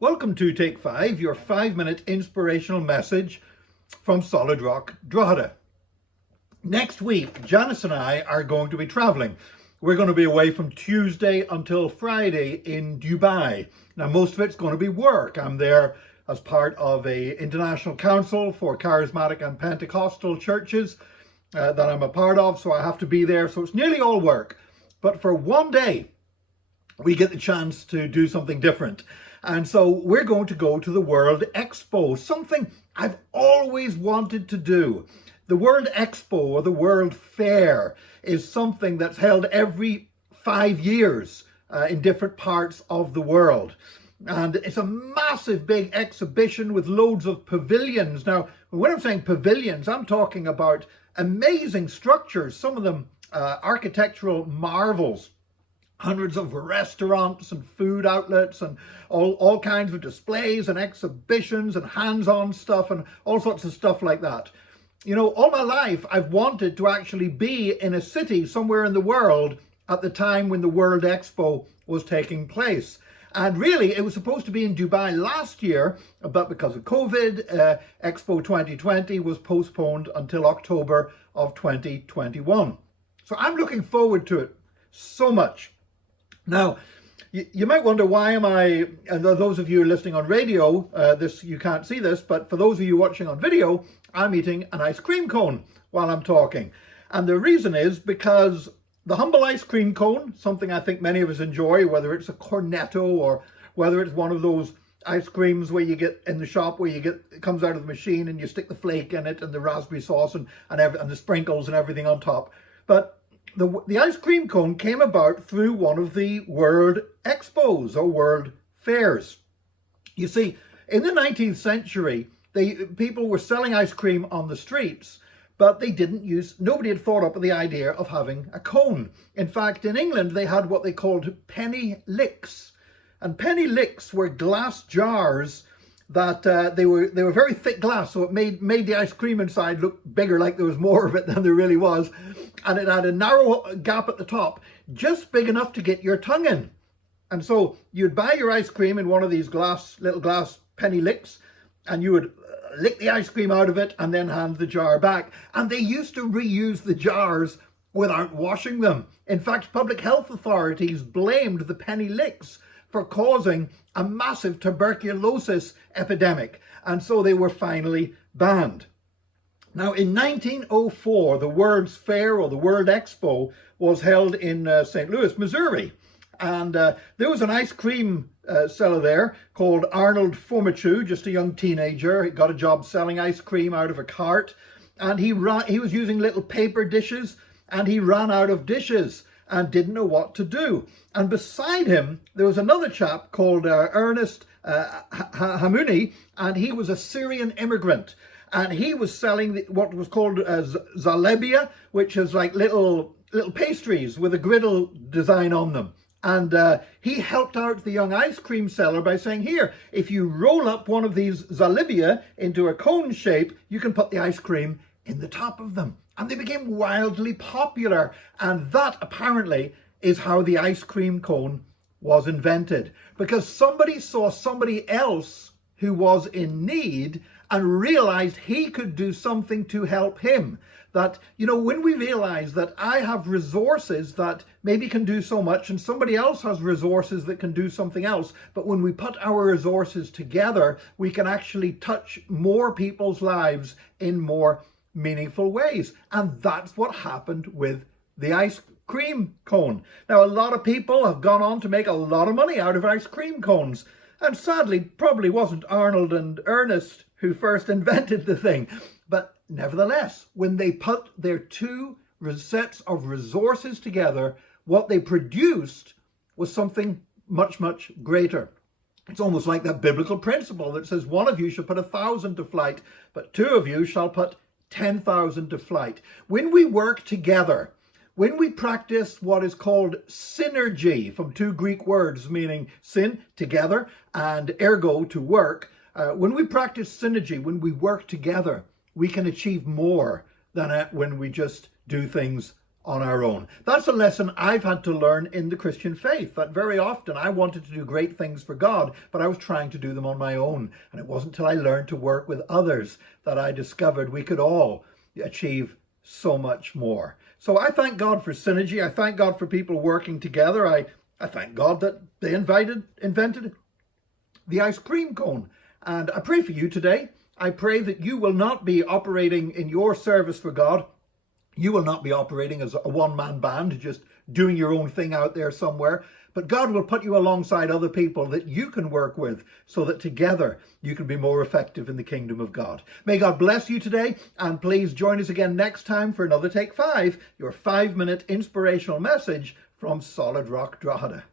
Welcome to Take 5, your 5-minute inspirational message from Solid Rock, Drogheda. Next week, Janice and I are going to be traveling. We're going to be away from Tuesday until Friday in Dubai. Now, most of it's going to be work. I'm there as part of an international council for charismatic and Pentecostal churches that I'm a part of, so I have to be there. So it's nearly all work. But for one day, we get the chance to do something different. And so we're going to go to the World Expo, something I've always wanted to do. The World Expo, or the World Fair, is something that's held every 5 years in different parts of the world. And it's a massive big exhibition with loads of pavilions. Now, when I'm saying pavilions, I'm talking about amazing structures, some of them architectural marvels. Hundreds of restaurants and food outlets and all kinds of displays and exhibitions and hands-on stuff and all sorts of stuff like that. You know, all my life I've wanted to actually be in a city somewhere in the world at the time when the World Expo was taking place. And really, it was supposed to be in Dubai last year, but because of COVID, Expo 2020 was postponed until October of 2021. So I'm looking forward to it so much. Now, you might wonder, why am I, and those of you listening on radio, you can't see this, but for those of you watching on video, I'm eating an ice cream cone while I'm talking. And the reason is because the humble ice cream cone, something I think many of us enjoy, whether it's a cornetto or whether it's one of those ice creams where you get in the shop where it comes out of the machine and you stick the flake in it and the raspberry sauce and the sprinkles and everything on top. But the ice cream cone came about through one of the World Expos or World Fairs. You see, in the 19th century, people were selling ice cream on the streets, but nobody had thought up of the idea of having a cone. In fact, in England, they had what they called penny licks. And penny licks were glass jars that they were very thick glass, so it made the ice cream inside look bigger, like there was more of it than there really was. And it had a narrow gap at the top, just big enough to get your tongue in. And so you'd buy your ice cream in one of these little glass penny licks, and you would lick the ice cream out of it and then hand the jar back. And they used to reuse the jars without washing them. In fact, public health authorities blamed the penny licks for causing a massive tuberculosis epidemic, and so they were finally banned. Now, in 1904, the World's Fair, or the World Expo, was held in St. Louis, Missouri, and there was an ice cream seller there called Arnold Formichu, just a young teenager. He got a job selling ice cream out of a cart, and he was using little paper dishes, and he ran out of dishes and didn't know what to do. And beside him, there was another chap called Ernest Hamouni, and he was a Syrian immigrant. And he was selling what was called zalebia, which is like little pastries with a griddle design on them. And he helped out the young ice cream seller by saying, here, if you roll up one of these zalebia into a cone shape, you can put the ice cream in the top of them. And they became wildly popular. And that apparently is how the ice cream cone was invented. Because somebody saw somebody else who was in need and realized he could do something to help him. That, you know, when we realize that I have resources that maybe can do so much and somebody else has resources that can do something else, but when we put our resources together, we can actually touch more people's lives in more meaningful ways. And that's what happened with the ice cream cone. Now, a lot of people have gone on to make a lot of money out of ice cream cones. And sadly, probably wasn't Arnold and Ernest who first invented the thing. But nevertheless, when they put their two sets of resources together, what they produced was something much, much greater. It's almost like that biblical principle that says one of you shall put 1,000 to flight, but two of you shall put 10,000 to flight. When we work together, when we practice what is called synergy, from two Greek words meaning syn, together, and ergo, to work, when we practice synergy, when we work together, we can achieve more than when we just do things on our own. That's a lesson I've had to learn in the Christian faith, that very often I wanted to do great things for God, but I was trying to do them on my own. And it wasn't until I learned to work with others that I discovered we could all achieve so much more. So I thank God for synergy. I thank God for people working together. I thank God that they invented the ice cream cone. And I pray for you today. I pray that you will not be operating in your service for God. You will not be operating as a one-man band, just doing your own thing out there somewhere. But God will put you alongside other people that you can work with so that together you can be more effective in the kingdom of God. May God bless you today, and please join us again next time for another Take 5, your 5-minute inspirational message from Solid Rock Drogheda.